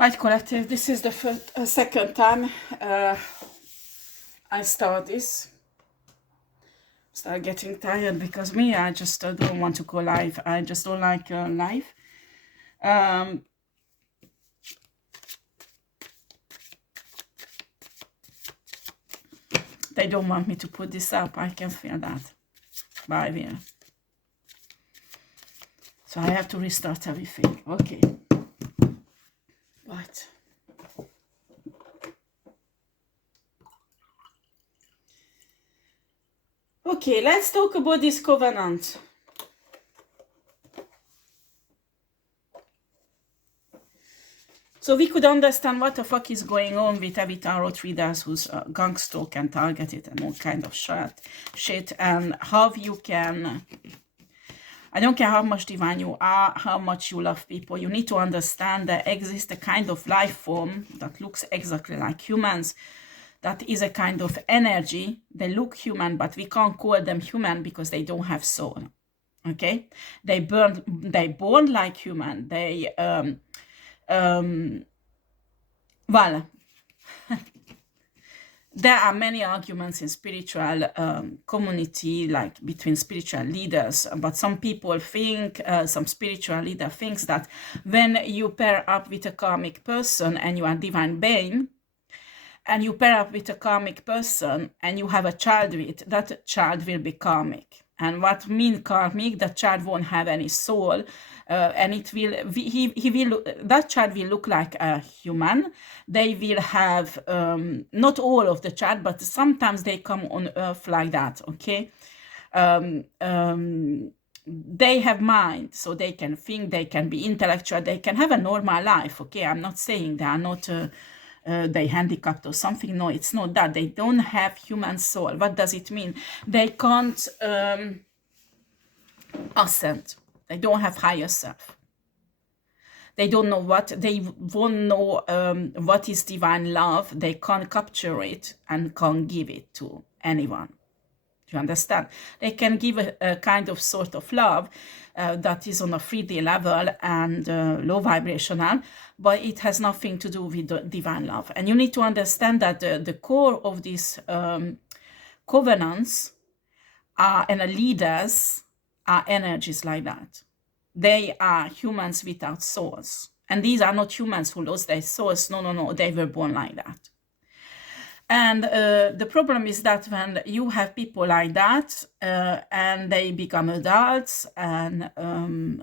Right, collective, this is the second time I start this. Start getting tired because I just don't want to go live. I just don't like live. They don't want me to put this up. I can feel that. But I will. So I have to restart everything. Okay. Right. Okay, let's talk about this covenant. So we could understand what the fuck is going on with every tarot readers who's gang stalk and targeted and all kind of shit, and how you can, I don't care how much divine you are, how much you love people, you need to understand there exists a kind of life form that looks exactly like humans, that is a kind of energy. They look human, but we can't call them human because they don't have soul. Okay? They born like human. They well, there are many arguments in spiritual community, like between spiritual leaders, but some people think, some spiritual leader thinks that when you pair up with a karmic person and you are divine being, and you pair up with a karmic person and you have a child with, that child will be karmic. And what mean karmic? That child won't have any soul, and it will, that child will look like a human. They will have, not all of the child, but sometimes they come on earth like that, okay? They have mind, so they can think, they can be intellectual, they can have a normal life, okay? I'm not saying they are not... they handicapped or something. No, it's not that. They don't have human soul. What does it mean? They can't ascend. They don't have higher self. They don't know what, they won't know what is divine love. They can't capture it and can't give it to anyone. Do you understand? They can give a kind of sort of love that is on a 3D level and low vibrational, but it has nothing to do with the divine love. And you need to understand that the core of these covenants and leaders are energies like that. They are humans without souls. And these are not humans who lost their souls. No, they were born like that. And the problem is that when you have people like that and they become adults, and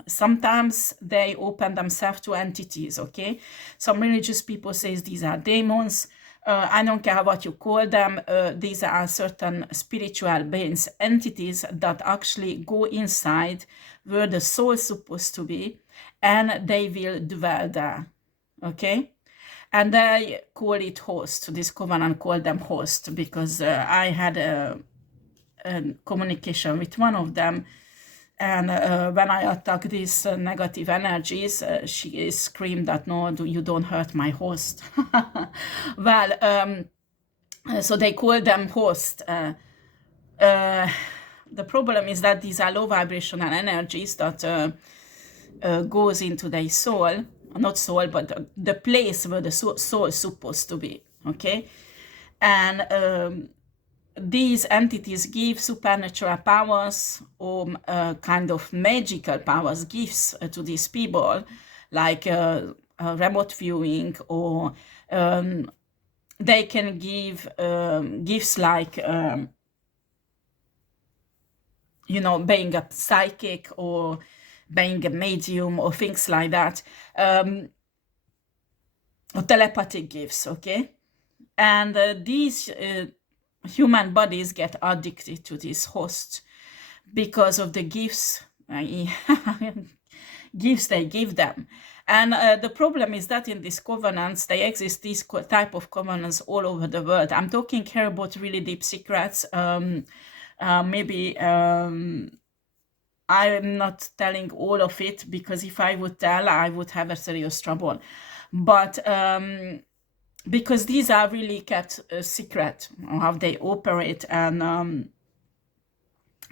sometimes they open themselves to entities, okay? Some religious people say these are demons. I don't care what you call them. These are certain spiritual beings, entities that actually go inside where the soul is supposed to be, and they will dwell there, okay? And I call it host. This covenant called them host because I had a communication with one of them. And when I attacked these negative energies, she screamed that, no, you don't hurt my host. Well, so they call them host. The problem is that these are low vibrational energies that goes into their soul. Not soul, but the place where the soul is supposed to be, okay? And these entities give supernatural powers or kind of magical powers, gifts to these people, like remote viewing, or they can give gifts like, you know, being a psychic or being a medium or things like that, or telepathic gifts, okay? And these human bodies get addicted to these hosts because of the gifts, gifts they give them. And the problem is that in these covenants, they exist these type of covenants all over the world. I'm talking here about really deep secrets. Maybe I'm not telling all of it, because if I would tell, I would have a serious trouble. But because these are really kept secret, how they operate, and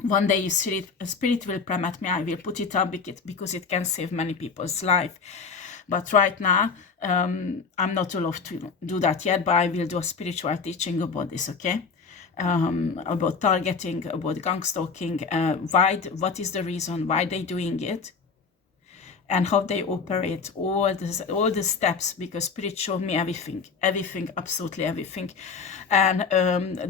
one day spirit will permit me, I will put it up because it can save many people's life. But right now, I'm not allowed to do that yet, but I will do a spiritual teaching about this, okay? About targeting, about gang stalking, what is the reason why they doing it, and how they operate, all the steps, because Spirit showed me everything, absolutely everything. And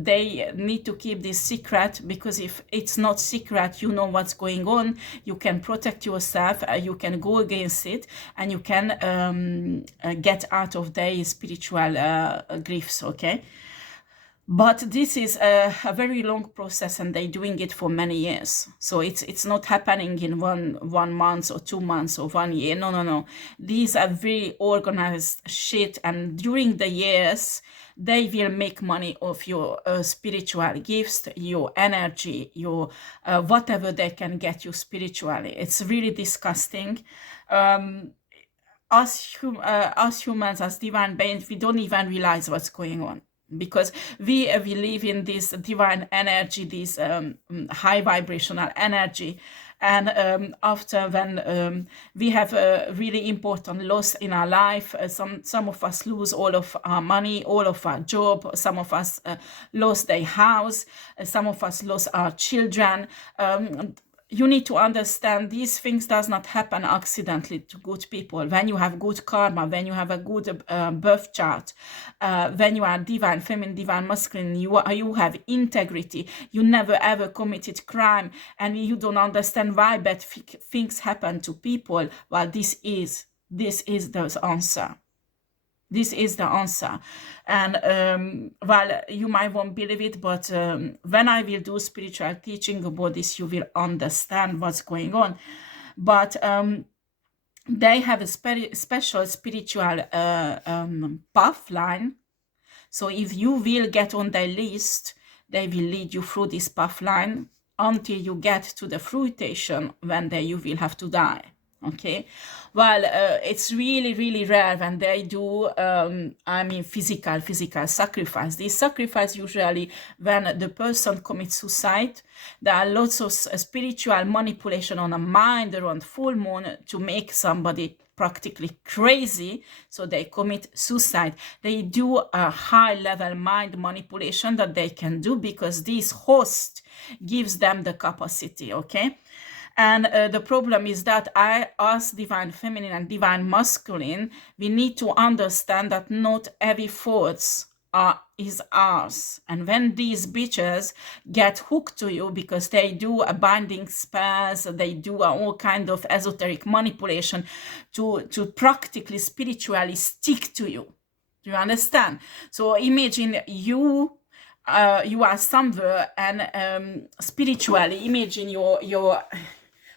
they need to keep this secret, because if it's not secret, you know what's going on, you can protect yourself, you can go against it, and you can get out of their spiritual griefs, okay? But this is a very long process, and they're doing it for many years. So it's not happening in one month or 2 months or 1 year. No. These are very organized shit, and during the years, they will make money of your spiritual gifts, your energy, your whatever they can get you spiritually. It's really disgusting. Us humans, as divine beings, we don't even realize what's going on, because we live in this divine energy, this high vibrational energy. And after, when we have a really important loss in our life, some of us lose all of our money, all of our job, some of us lost their house, some of us lost our children. You need to understand these things does not happen accidentally to good people. When you have good karma, when you have a good birth chart, when you are divine feminine, divine masculine, you have integrity, you never ever committed crime, and you don't understand why bad things happen to people. Well, this is the answer. This is the answer. And well, you might won't believe it, but when I will do spiritual teaching about this, you will understand what's going on. But they have a special spiritual path line. So if you will get on their list, they will lead you through this path line until you get to the fruitation, when you will have to die. Okay, well, it's really, really rare when they do, physical sacrifice. This sacrifice usually when the person commits suicide. There are lots of spiritual manipulation on a mind around full moon to make somebody practically crazy, so they commit suicide. They do a high level mind manipulation that they can do, because this host gives them the capacity, okay? And the problem is that as divine feminine and divine masculine, we need to understand that not every thoughts is ours. And when these bitches get hooked to you, because they do a binding spells, they do all kind of esoteric manipulation to practically spiritually stick to you. Do you understand? So imagine you are somewhere, and spiritually imagine your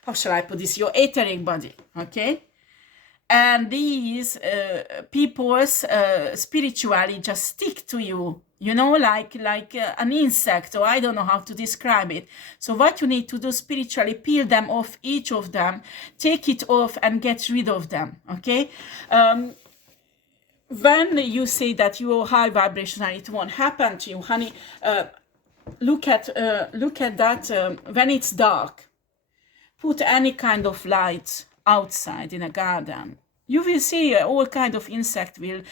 how shall I put this, your etheric body, okay? And these people spiritually just stick to you, you know, like an insect, or I don't know how to describe it. So what you need to do spiritually, peel them off, each of them, take it off and get rid of them, okay? When you say that you are high vibrational, it won't happen to you, honey. Look at that when it's dark. Put any kind of light outside in a garden. You will see all kind of insect will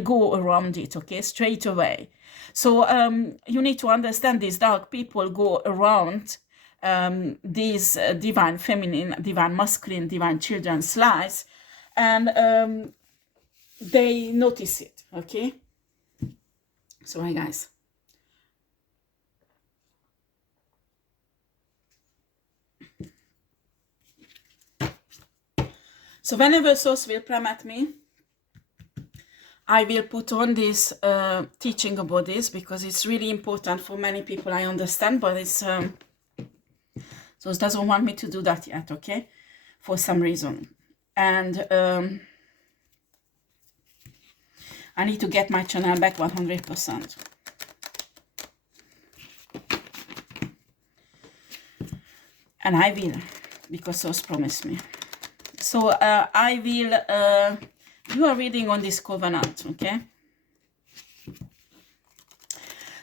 go around it, okay, straight away. So you need to understand these dark people go around these divine feminine, divine masculine, divine children's lives, and they notice it, okay? Sorry, guys. So whenever source will permit me, I will put on this teaching about this, because it's really important for many people, I understand, but it's so it doesn't want me to do that yet, okay, for some reason. And I need to get my channel back 100%. And I will, because source promised me. So I will do a reading on this covenant, okay?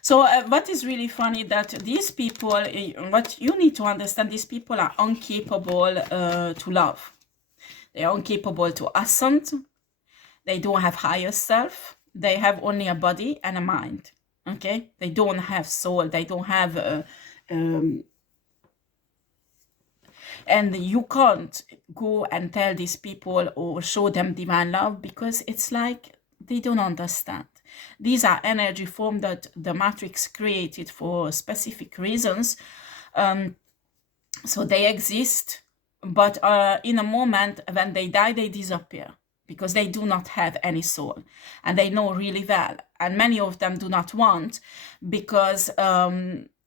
So what is really funny, that these people, what you need to understand, these people are incapable to love. They are incapable to ascend. They don't have higher self. They have only a body and a mind. Okay, they don't have soul. They don't have and you can't go and tell these people or show them divine love, because it's like they don't understand. These are energy forms that the matrix created for specific reasons. So they exist, but in a moment when they die, they disappear, because they do not have any soul, and they know really well. And many of them do not want, because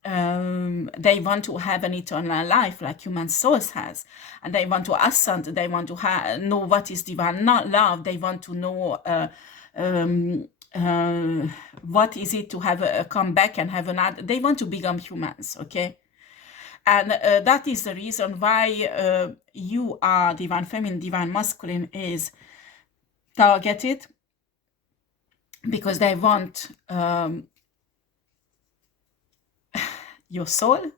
they want to have an eternal life like human souls has, and they want to ascend. They want to know what is divine love. They want to know what is it to have come back and have another. They want to become humans, okay? And that is the reason why you are divine feminine, divine masculine is targeted, because they want your soul,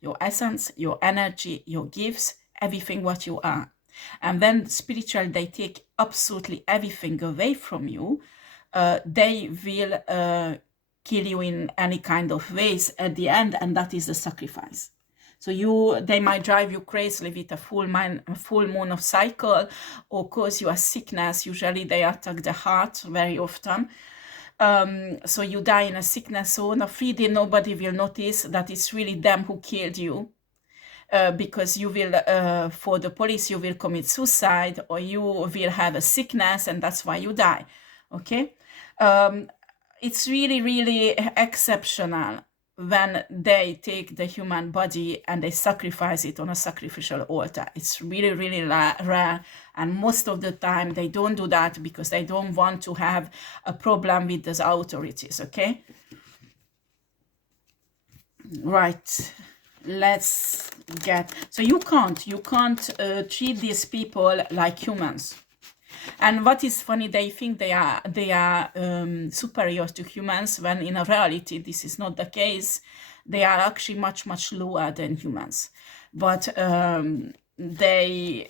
your essence, your energy, your gifts, everything what you are. And when spiritual, they take absolutely everything away from you, they will kill you in any kind of ways at the end, and that is the sacrifice. So they might drive you crazy with a full moon of cycle, or cause you a sickness. Usually they attack the heart very often. So you die in a sickness. So on a free day, nobody will notice that it's really them who killed you. Because you will, for the police, you will commit suicide, or you will have a sickness, and that's why you die. Okay? It's really, really exceptional when they take the human body and they sacrifice it on a sacrificial altar. It's really, really rare. And most of the time they don't do that because they don't want to have a problem with the authorities, okay? Right. Let's get... So you can't treat these people like humans. And what is funny, they think they are superior to humans, when in reality this is not the case. They are actually much, much lower than humans. But they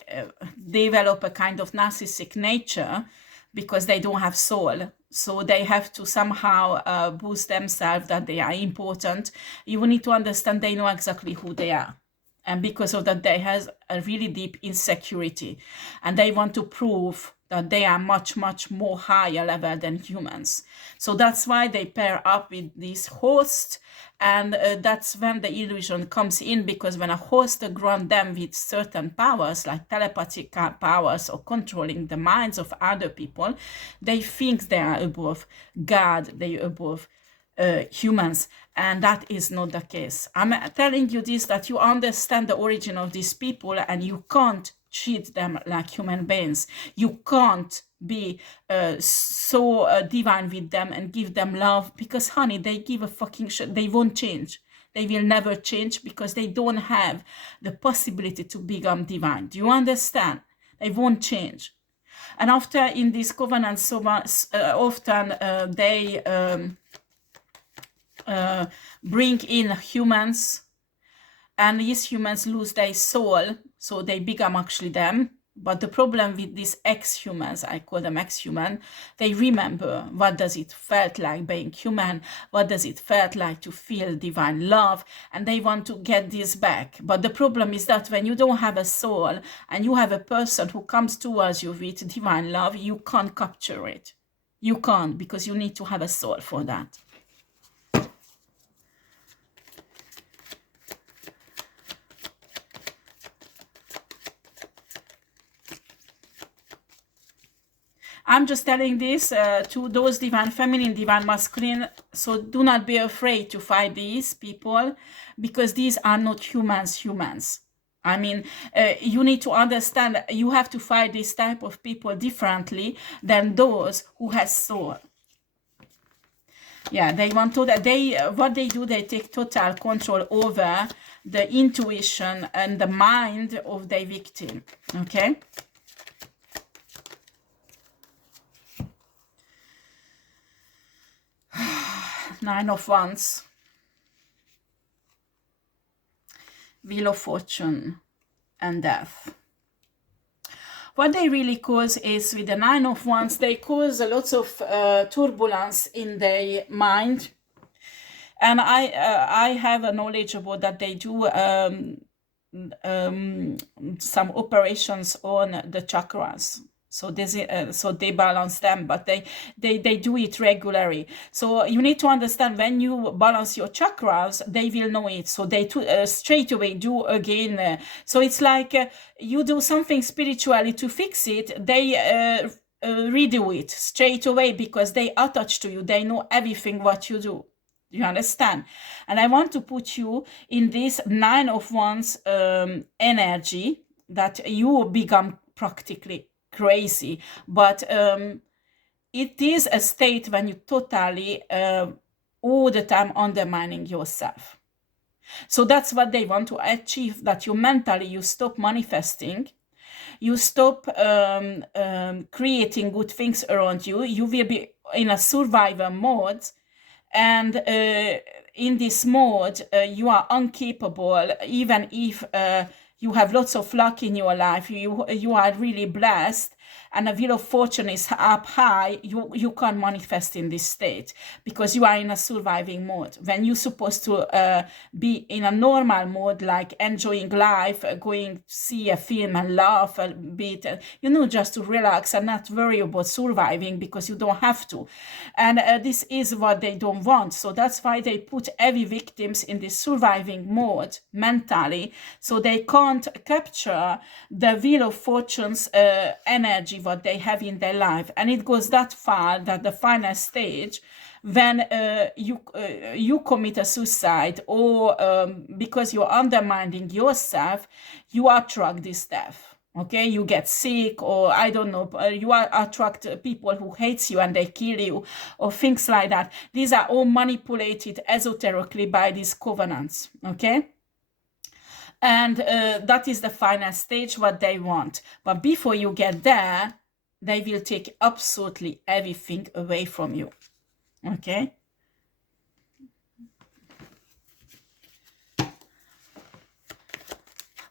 develop a kind of narcissistic nature because they don't have soul. So they have to somehow boost themselves that they are important. You need to understand they know exactly who they are. And because of that, they have a really deep insecurity. And they want to prove that they are much, much more higher level than humans. So that's why they pair up with this host. And that's when the illusion comes in, because when a host grants them with certain powers, like telepathic powers or controlling the minds of other people, they think they are above God, they are above humans, and that is not the case. I'm telling you this, that you understand the origin of these people, and you can't treat them like human beings. You can't be so divine with them and give them love, because honey, they give a fucking shit. They won't change. They will never change, because they don't have the possibility to become divine. Do you understand? They won't change. And after in this covenant, so much often they bring in humans, and these humans lose their soul, so they become actually them. But the problem with these ex-humans, I call them ex-human, they remember what does it felt like being human, what does it felt like to feel divine love, and they want to get this back. But the problem is that when you don't have a soul and you have a person who comes towards you with divine love, you can't capture it. You can't, because you need to have a soul for that. I'm just telling this to those divine feminine, divine masculine. So do not be afraid to fight these people, because these are not humans. I mean, you need to understand, you have to fight this type of people differently than those who has soul. Yeah, they want to, what they do, they take total control over the intuition and the mind of their victim, okay? Nine of Wands, Wheel of Fortune, and Death. what they really cause is, with the Nine of Wands, they cause a lot of turbulence in their mind. And I have a knowledge about that. They do some operations on the chakras, so this so they balance them, but they do it regularly. So you need to understand, when you balance your chakras, they will know it, so they straight away do again. So it's like you do something spiritually to fix it, they redo it straight away, because they attach to you, they know everything what you do. You understand? And I want to put you in this Nine of Wands energy, that you become practically crazy. But it is a state when you totally all the time undermining yourself. So that's what they want to achieve, that you mentally, you stop manifesting, you stop creating good things around you. You will be in a survival mode. And in this mode, you are incapable, even if you have lots of luck in your life, you are really blessed, and the wheel of fortune is up high, you can't manifest in this state, because you are in a surviving mode. When you're supposed to be in a normal mode, like enjoying life, going to see a film and laugh a bit, just to relax and not worry about surviving, because you don't have to. And this is what they don't want. So that's why they put heavy victims in this surviving mode mentally, so they can't capture the wheel of fortune's energy what they have in their life. And it goes that far that the final stage, when you commit a suicide, or because you're undermining yourself, you attract this death. Okay, you get sick, or I don't know, you attract people who hate you and they kill you, or things like that. These are all manipulated esoterically by these covenants. Okay. And that is the final stage, what they want. But before you get there, they will take absolutely everything away from you. Okay?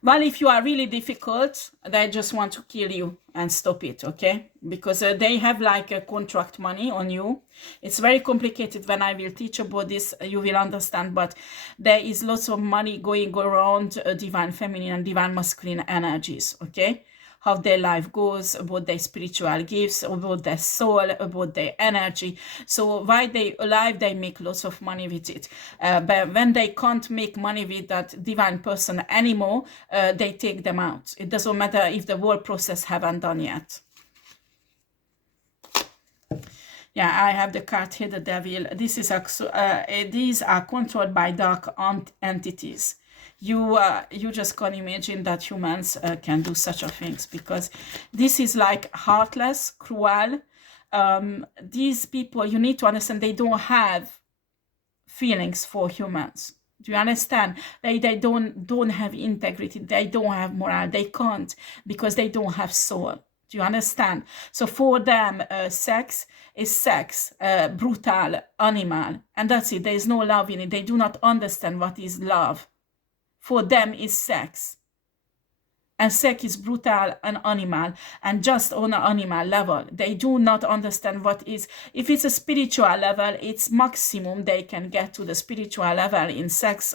Well, if you are really difficult, they just want to kill you and stop it, okay? Because they have like a contract money on you. It's very complicated. When I will teach about this, you will understand. But there is lots of money going around divine feminine and divine masculine energies, okay? How their life goes, about their spiritual gifts, about their soul, about their energy. So while they alive, they make lots of money with it. But when they can't make money with that divine person anymore, they take them out. It doesn't matter if the whole process haven't done yet. Yeah, I have the card here, the devil. This is these are controlled by dark entities. You just can't imagine that humans can do such a things, because this is like heartless, cruel. These people, you need to understand, they don't have feelings for humans. Do you understand? They don't have integrity. They don't have moral. They can't, because they don't have soul. Do you understand? So for them, sex is sex, brutal, animal, and that's it. There is no love in it. They do not understand what is love. For them, is sex. And sex is brutal and animal, and just on an animal level. They do not understand what is. If it's a spiritual level, it's maximum they can get to the spiritual level in sex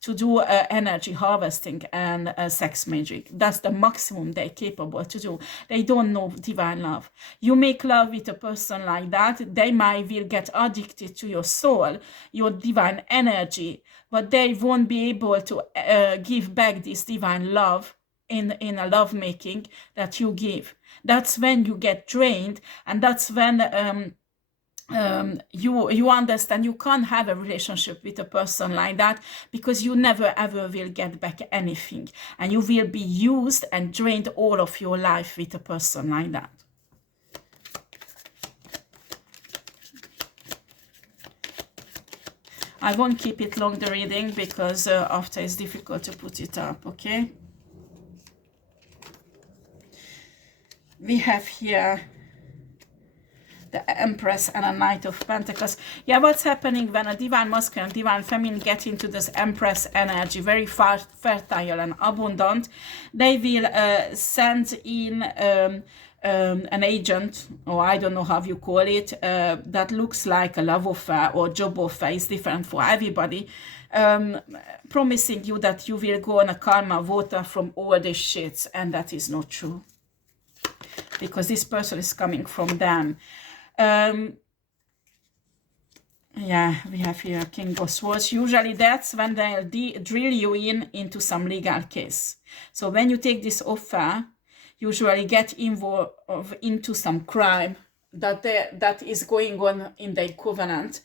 to do energy harvesting and sex magic. That's the maximum they're capable to do. They don't know divine love. You make love with a person like that, they might will get addicted to your soul, your divine energy, but they won't be able to give back this divine love in a love making that you give. That's when you get drained, and that's when you understand you can't have a relationship with a person like that, because you never ever will get back anything, and you will be used and drained all of your life with a person like that. I won't keep it long, the reading, because after it's difficult to put it up, okay? We have here the Empress and a Knight of Pentacles. Yeah, what's happening when a divine masculine and divine feminine get into this Empress energy, very fertile and abundant, they will send in an agent, or I don't know how you call it, that looks like a love affair or job affair. Is different for everybody, promising you that you will go on a karma water from all this shit, and that is not true, because this person is coming from them. Yeah, we have here King of Swords. Usually that's when they'll drill you into some legal case. So when you take this offer, usually get involved into some crime that is going on in their covenant.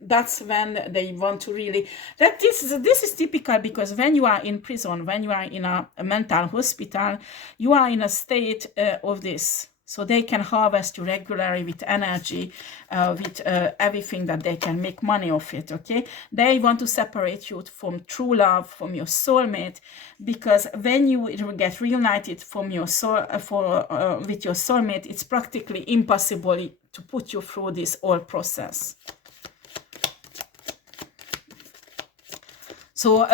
That's when they want to really, that this is typical, because when you are in prison, when you are in a mental hospital, you are in a state of this. So they can harvest you regularly with energy, with everything that they can make money of it, okay? They want to separate you from true love, from your soulmate, because when you get reunited from your soul, with your soulmate, it's practically impossible to put you through this whole process. So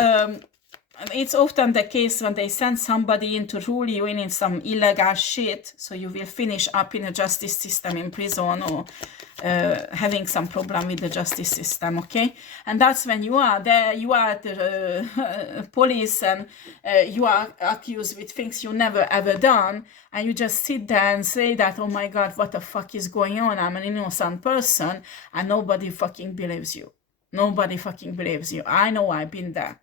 it's often the case when they send somebody in to rule you in some illegal shit, so you will finish up in a justice system in prison, or having some problem with the justice system, okay? And that's when you are there, you are at the police, and you are accused with things you never ever done, and you just sit there and say that, oh my God, what the fuck is going on? I'm an innocent person, and nobody fucking believes you. Nobody fucking believes you. I know, I've been there.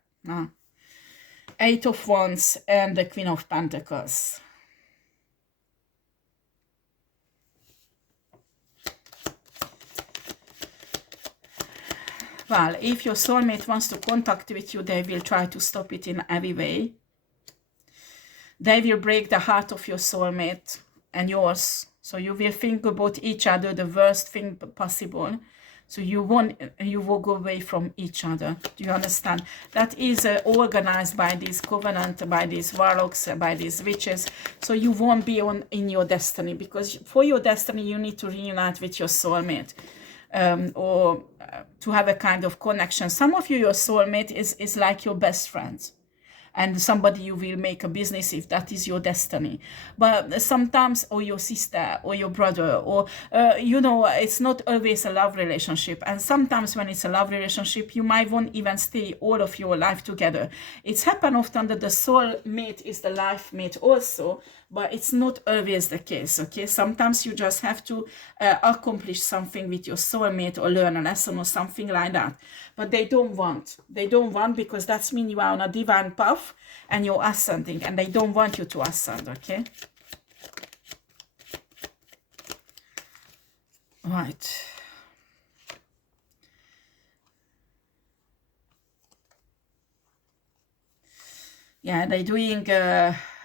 Eight of Wands and the Queen of Pentacles. Well, if your soulmate wants to contact with you, they will try to stop it in every way. They will break the heart of your soulmate and yours. So you will think about each other the worst thing possible. So you will go away from each other. Do you understand? That is organized by this covenant, by these warlocks, by these witches. So you won't be in your destiny, because for your destiny you need to reunite with your soulmate, or to have a kind of connection. Some of you, your soulmate is like your best friend, and somebody you will make a business if that is your destiny. But sometimes, or your sister, or your brother, or, you know, it's not always a love relationship. And sometimes when it's a love relationship, you might won't even stay all of your life together. It's happened often that the soul mate is the life mate also, but it's not always the case, okay? Sometimes you just have to accomplish something with your soulmate, or learn a lesson or something like that. But they don't want. They don't want, because that's mean you are on a divine path and you're ascending, and they don't want you to ascend, okay? Right. Yeah, they're doing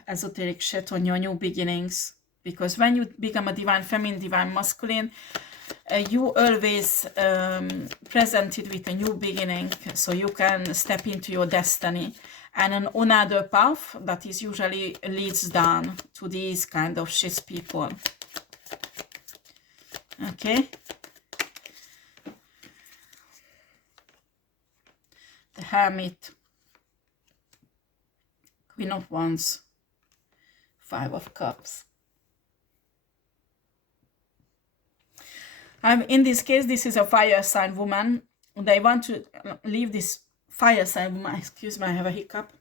esoteric shit on your new beginnings, because when you become a divine feminine, divine masculine, you always presented with a new beginning, so you can step into your destiny, and on another path that is usually leads down to these kind of shit people. Okay. The Hermit, Queen of Wands, Five of Cups. In this case, this is a fire sign woman. They want to leave this fire sign woman. Excuse me, I have a hiccup.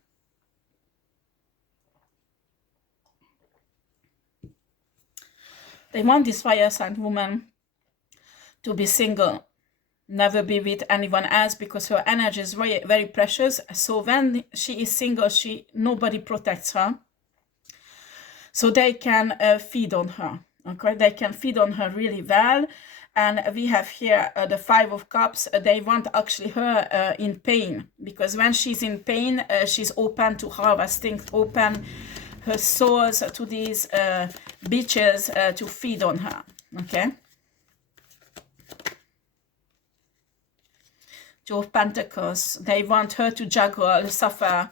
They want this fire sign woman to be single, never be with anyone else, because her energy is very, very precious. So when she is single, nobody protects her. So they can feed on her. Okay, they can feed on her really well. And we have here the Five of Cups. They want actually her in pain, because when she's in pain, she's open to harvesting, open her souls to these bitches to feed on her. Okay. Two of Pentacles. They want her to juggle, suffer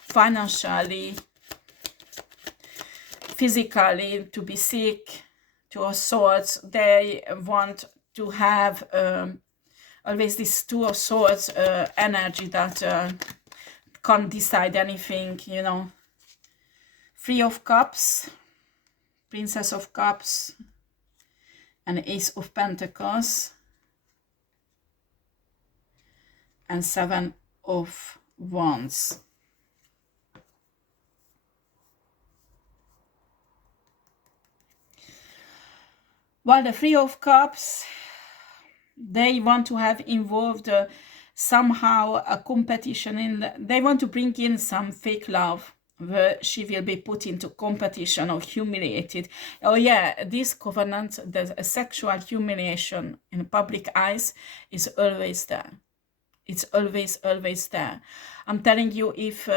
financially, physically, to be sick, Two of Swords, they want to have always this Two of Swords energy that can't decide anything, you know. Three of Cups, Princess of Cups, and Ace of Pentacles, and Seven of Wands. While the Three of Cups, they want to have involved somehow a competition in they want to bring in some fake love where she will be put into competition or humiliated. Oh yeah, this covenant, the sexual humiliation in public eyes is always there. It's always there. I'm telling you, if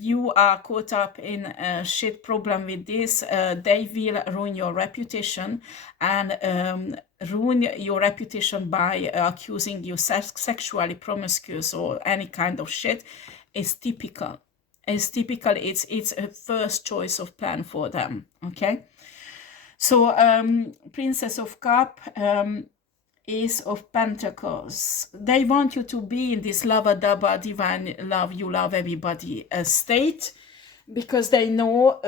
you are caught up in a shit problem with this, they will ruin your reputation, and ruin your reputation by accusing you sexually promiscuous or any kind of shit. Is typical. It's typical. It's a first choice of plan for them. Okay. So Princess of Cup, Ace of Pentacles. They want you to be in this lava-daba, divine love, you love everybody state, because they know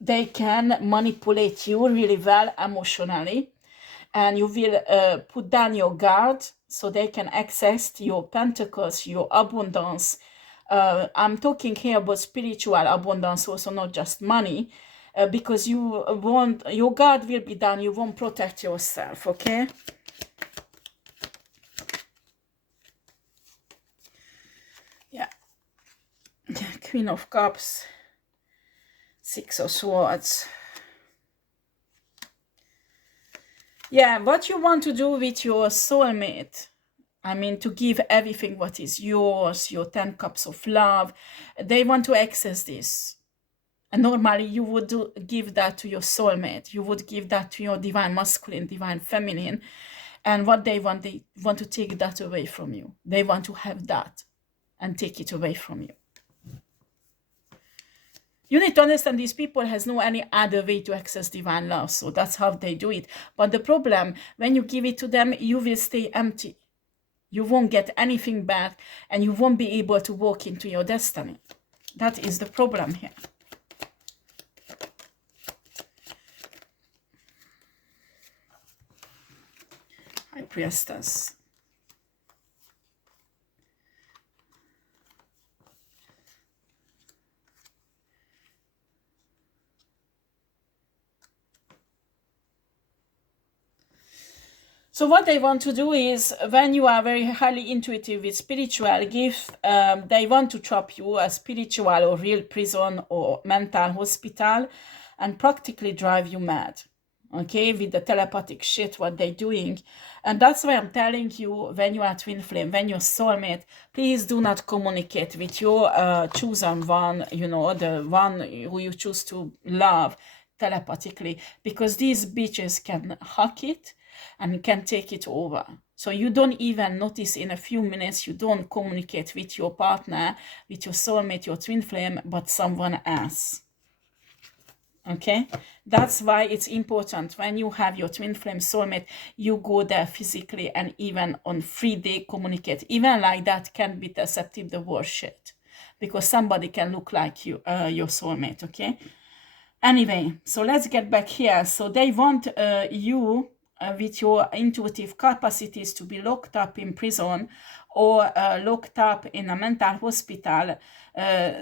they can manipulate you really well emotionally, and you will put down your guard so they can access your pentacles, your abundance. I'm talking here about spiritual abundance, also not just money, because you won't, your guard will be down, you won't protect yourself, okay? Queen of Cups, Six of Swords. Yeah, what you want to do with your soulmate, I mean, to give everything what is yours, your 10 cups of love, they want to access this. And normally you would give that to your soulmate. You would give that to your divine masculine, divine feminine. And what they want to take that away from you. They want to have that and take it away from you. You need to understand these people has no any other way to access divine love. So that's how they do it. But the problem, when you give it to them, you will stay empty. You won't get anything back, and you won't be able to walk into your destiny. That is the problem here. High Priestess. So what they want to do is, when you are very highly intuitive with spiritual gifts, they want to trap you a spiritual or real prison or mental hospital and practically drive you mad, okay, with the telepathic shit what they're doing. And that's why I'm telling you, when you are twin flame, when you're soulmate, please do not communicate with your chosen one, you know, the one who you choose to love telepathically, because these bitches can hack it and can take it over. So you don't even notice in a few minutes, you don't communicate with your partner, with your soulmate, your twin flame, but someone else. Okay, that's why it's important when you have your twin flame soulmate, you go there physically and even on 3D communicate. Even like that can be deceptive, the worst shit, because somebody can look like you, your soulmate. Okay. Anyway, so let's get back here. So they want you with your intuitive capacities to be locked up in prison or locked up in a mental hospital.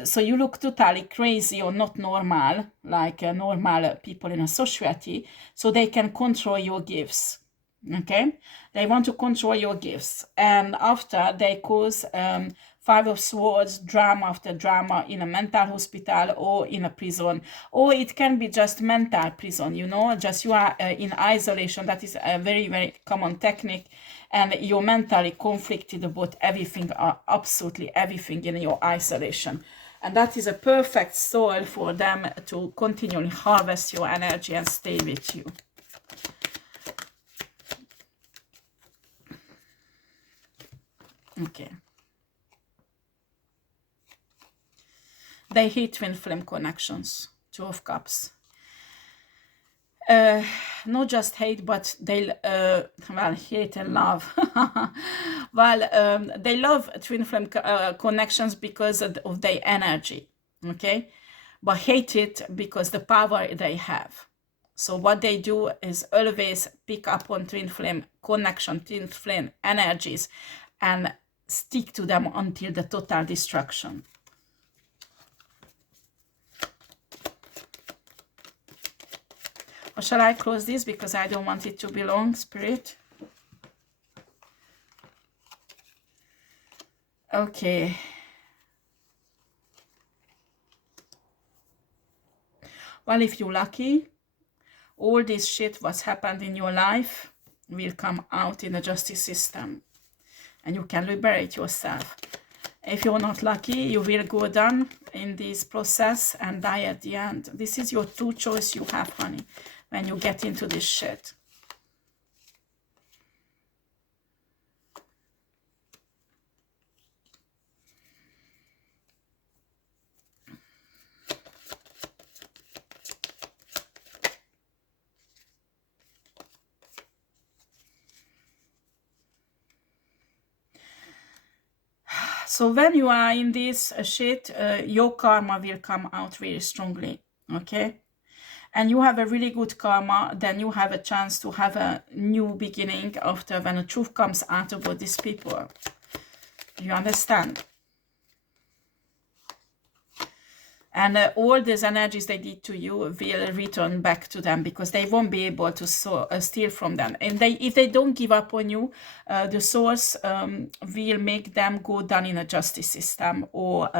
So you look totally crazy or not normal, like normal people in a society, so they can control your gifts. Okay, they want to control your gifts, and after they cause Five of Swords, drama after drama in a mental hospital or in a prison, or it can be just mental prison, you know, just you are in isolation. That is a very, very common technique, and you're mentally conflicted about everything, absolutely everything in your isolation. And that is a perfect soil for them to continually harvest your energy and stay with you. Okay. They hate twin flame connections. Two of Cups. not just hate, but they well, hate and love. Well, they love twin flame connections because of their energy, okay, but hate it because the power they have. So what they do is always pick up on twin flame connection, twin flame energies, and stick to them until the total destruction. Or shall I close this because I don't want it to be long, Spirit? Okay. Well, if you're lucky, all this shit what's happened in your life will come out in the justice system. And you can liberate yourself. If you're not lucky, you will go down in this process and die at the end. This is your true choice you have, honey, when you get into this shit. So when you are in this shit, your karma will come out really strongly, okay? And you have a really good karma, then you have a chance to have a new beginning after when the truth comes out about these people. You understand? And all these energies they did to you will return back to them because they won't be able to steal from them. And if they don't give up on you, the source will make them go down in a justice system or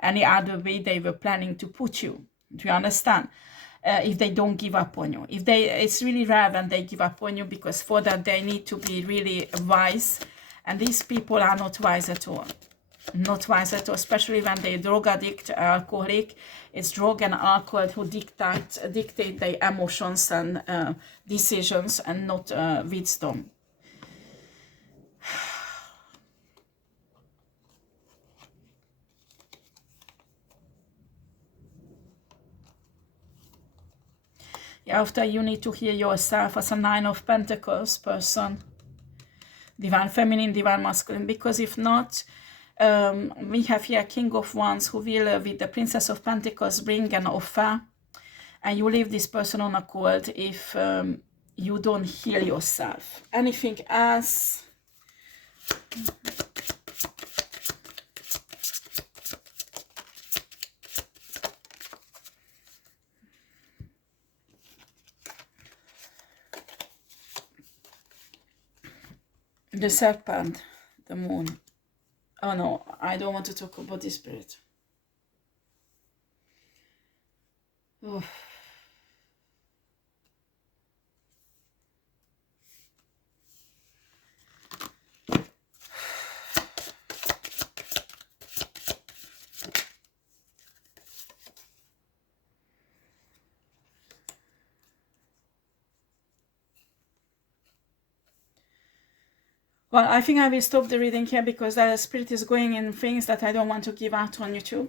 any other way they were planning to put you. Do you understand? If they don't give up on you. It's really rare when they give up on you because for that they need to be really wise. And these people are not wise at all. Not wise at all, especially when they're drug addict, alcoholic. It's drug and alcohol who dictate their emotions and decisions and not wisdom. Yeah, after you need to hear yourself as a 9 of Pentacles person. Divine Feminine, Divine Masculine. Because if not, we have here King of Wands who will, with the Princess of Pentacles, bring an offer. And you leave this person on a cold if you don't heal yourself. Anything else? The Serpent, the Moon. Oh no, I don't want to talk about the Spirit. Oh. Well, I think I will stop the reading here because the Spirit is going in things that I don't want to give out on YouTube.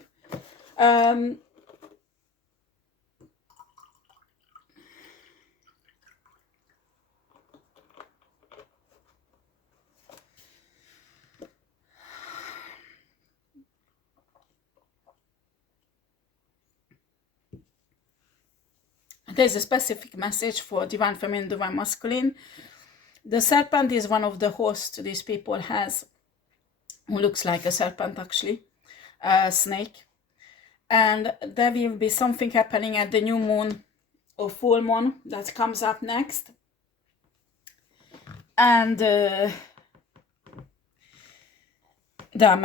There's a specific message for Divine Feminine, Divine Masculine. The serpent is one of the hosts these people has, who looks like a serpent actually, a snake. And there will be something happening at the new moon or full moon that comes up next. And there are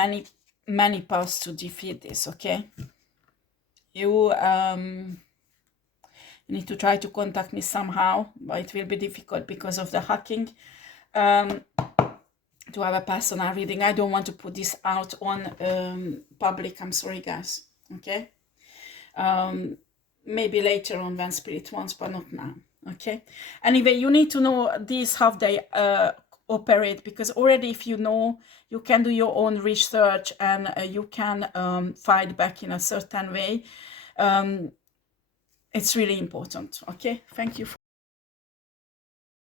many paths to defeat this, okay? You need to try to contact me somehow, but it will be difficult because of the hacking. To have a personal reading. I don't want to put this out on public. I'm sorry, guys. Okay? Maybe later on when Spirit wants, but not now. Okay? Anyway, you need to know this, how they operate, because already if you know, you can do your own research and you can fight back in a certain way. It's really important. Okay? Thank you.